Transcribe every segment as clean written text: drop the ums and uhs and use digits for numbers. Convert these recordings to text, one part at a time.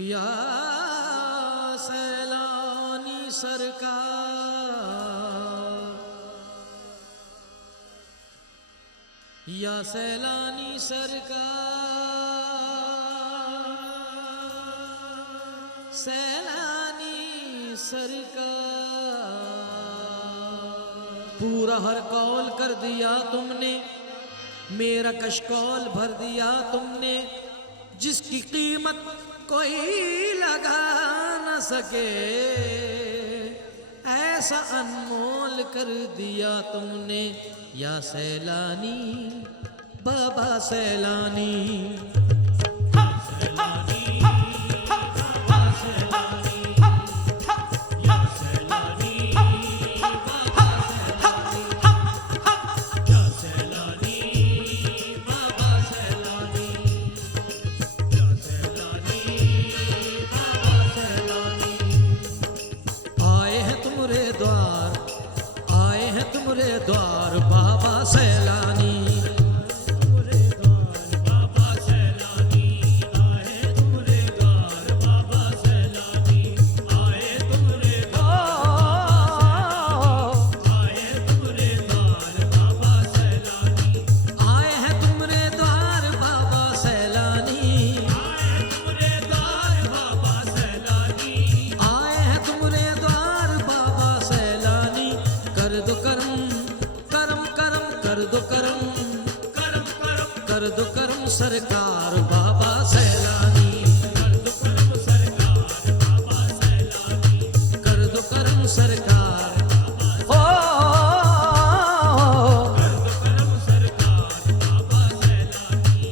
या सैलानी सरकार, या सैलानी सरकार, सैलानी सरकार। पूरा हर कौल कर दिया तुमने, मेरा कशकौल भर दिया तुमने, जिसकी कीमत कोई लगा न सके, ऐसा अनमोल कर दिया तुमने। या सैलानी बाबा सैलानी, द्वार बाबा सैलानी, तुमरे द्वार बाबा सैलानी, आए तुमरे द्वार बाबा सैलानी, आए तुमरे आए हैं तुमरे द्वार बाबा सैलानी, आए तुमरे द्वार बाबा सैलानी, आए हैं तुमरे द्वार बाबा सैलानी। कर दो करम कर दो करम, कर दो करम सरकार बाबा सैलानी, कर दो करम सरकार बाबा सैलानी, कर दो करम सरकार बाबा कर दो करम सरकार बाबा सैलानी।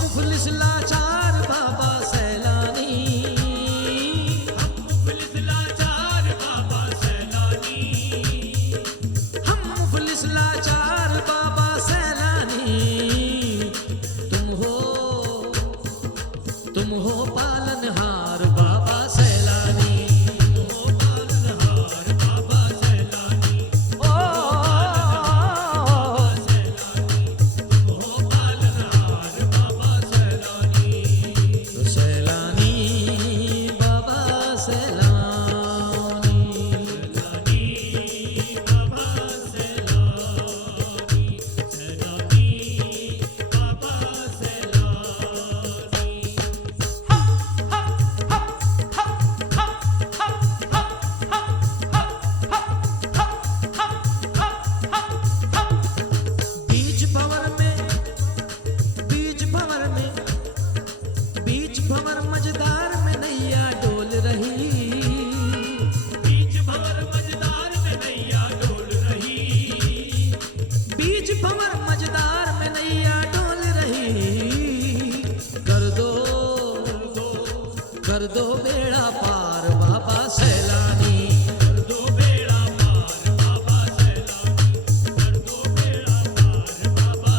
मुफलिस लाचार बाबा सैलानी, हम मुफलिस लाचार बाबा सैलानी, हम मुफलिस लाचार बाबा सैलानी। तुम हो पालनहार बाबा सैलानी, तुम हो पालनहार बाबा सैलानी, ओ सैलानी बाबा सैलानी, सैलानी बाबा सैलानी, सैलानी बाबा सैलानी। बीच भंवर में, बीच भंवर में, बीच भंवर मझधार में नैया डोल रही, बीच भंवर मझधार में नैया डोल रही, बीच भंवर मझधार में नैया डोल रही। कर दो बेड़ा पार बाबा सैलानी, कर दो बेड़ा पार बाबा सैलानी, कर दो बेड़ा पार बाबा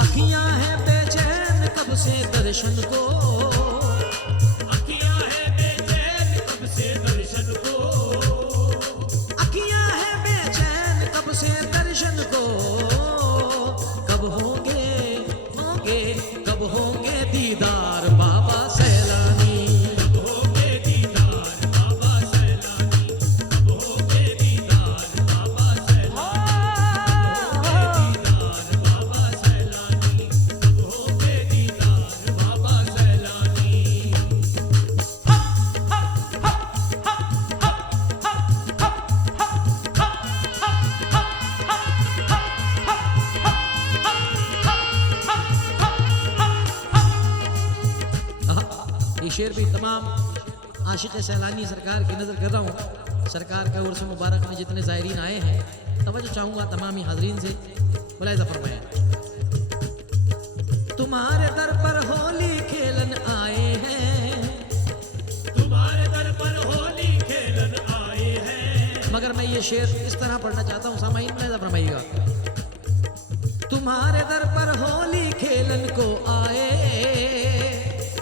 अखियां हैं बेचैन कब से दर्शन को, अखियां हैं बेचैन कब से दर्शन को, अखियां हैं बेचैन कब से दर्शन को। कब होंगे कब होंगे दीदार बाबा सैलानी, कब होंगे दीदार बाबा सैलानी, कब होंगे दीदार बाबा सैलानी, बाबा सैलानी, कब होंगे दीदार बाबा सैलानी। ये शेर भी तमाम आशिक सैलानी सरकार की नज़र कर रहा हूँ। सरकार के उर्स मुबारक में जितने ज़ायरीन आए हैं, तवज्जो चाहूँगा तमामी हाज़रीन से, मुलाहिज़ा फरमाएं। तुम्हारे दर पर होली खेलन आए हैं, तुम्हारे दर पर होली खेलन आए हैं। मगर मैं ये शेर इस तरह पढ़ना चाहता हूँ, सामाईन मुलाहिज़ा फरमाइएगा। तुम्हारे दर पर होली खेलन को आए,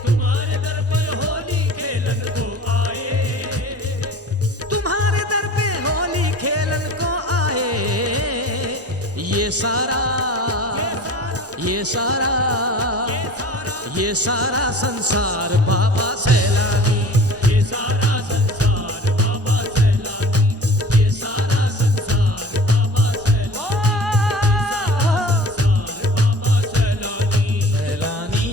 तुम्हारे दर पर होली खेलन को आए, तुम्हारे दर पे होली खेलन को आए। ये सारा ये सारा ये सारा संसार बाबा सैलानी, ये सारा संसार बाबा सैलानी, ये सारा संसार बाबा सैलानी, सैलानी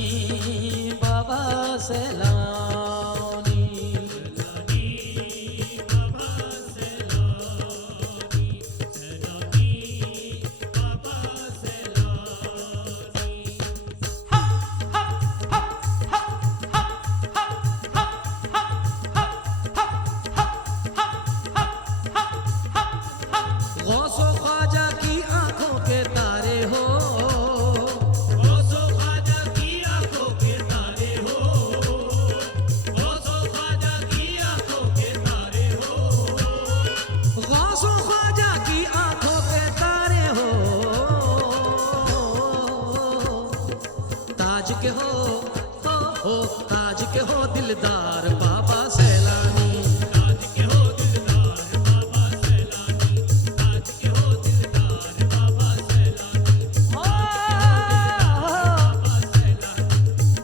बाबा सैलानी, सैलानी बाबा सैलानी, सैलानी बाबा सैलानी। गौसो ख्वाजा की आंखों के तारे हो, गौसो ख्वाजा की आंखों के तारे हो, गौसो ख्वाजा की आंखों के तारे हो, गौसो ख्वाजा की आंखों के तारे हो। ताज के हो ताज के हो दिलदार बाबा सैलानी, ताज के हो दिलदार बाबा सैलानी, ताज के हो दिलदार बाबा सैलानी,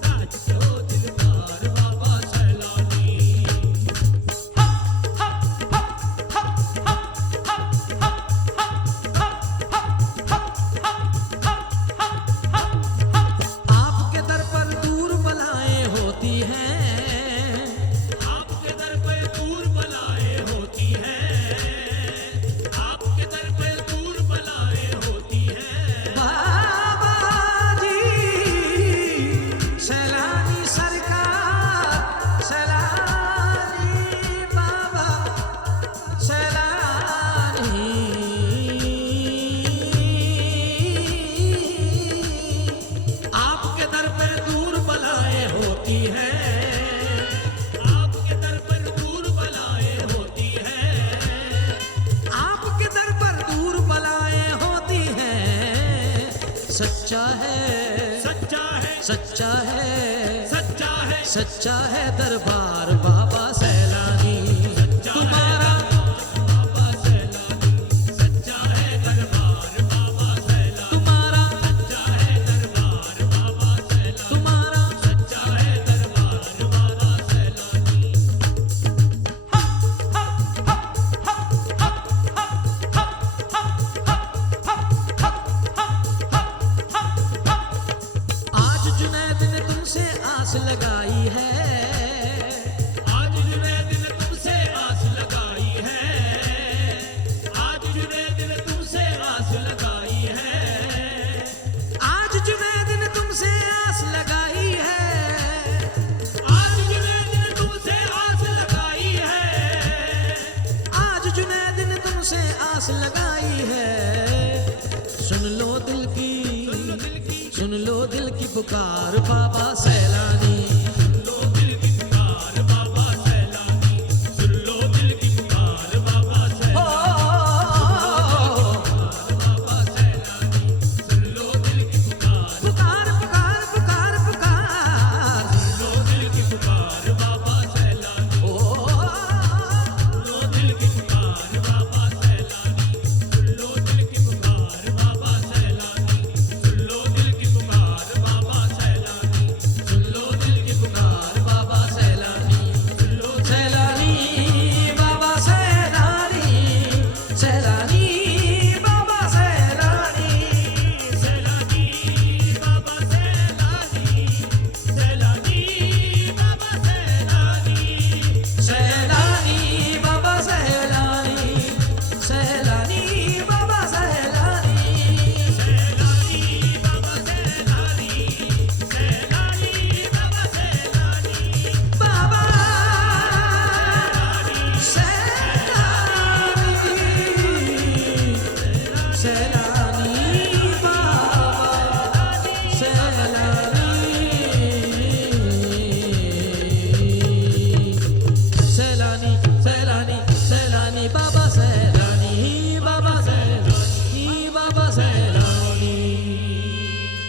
ताज के हो दिलदार बाबा सैलानी। आपके दर पर दूर बलाएं होती हैं, आपके दर पर दूर बलाएं होती हैं, आपके दर पर दूर बलाएं होती हैं। बाबा जी सैलानी सरकार, सैलानी बाबा सैलानी, आपके दर पर दूर बलाएं होती हैं, आपके दर पर दूर बलाएं होती हैं, आपके दर पर दूर बलाएं होती हैं। सच्चा है सच्चा है सच्चा है सच्चा है सच्चा है दरबार बाबा सैलानी, तुम्हारा बाबा सैलानी, सच्चा है दरबार बाबा सैलानी, तुम्हारा सच्चा है दरबार बाबा सैलानी, तुम्हारा सच्चा है दरबार बाबा सैलानी। आज जुनैद ने तुमसे आस लगाई है, आज जुनैद ने तुमसे आस लगाई है, आज जुनैद ने तुमसे आस लगाई है, आज जुनैद ने तुमसे आस लगाई है, आज जुनैद ने तुमसे आस लगाई है, आज जुनैद ने तुमसे आस लगाई है। सुन लो दिल की पुकार बाबा सैलानी,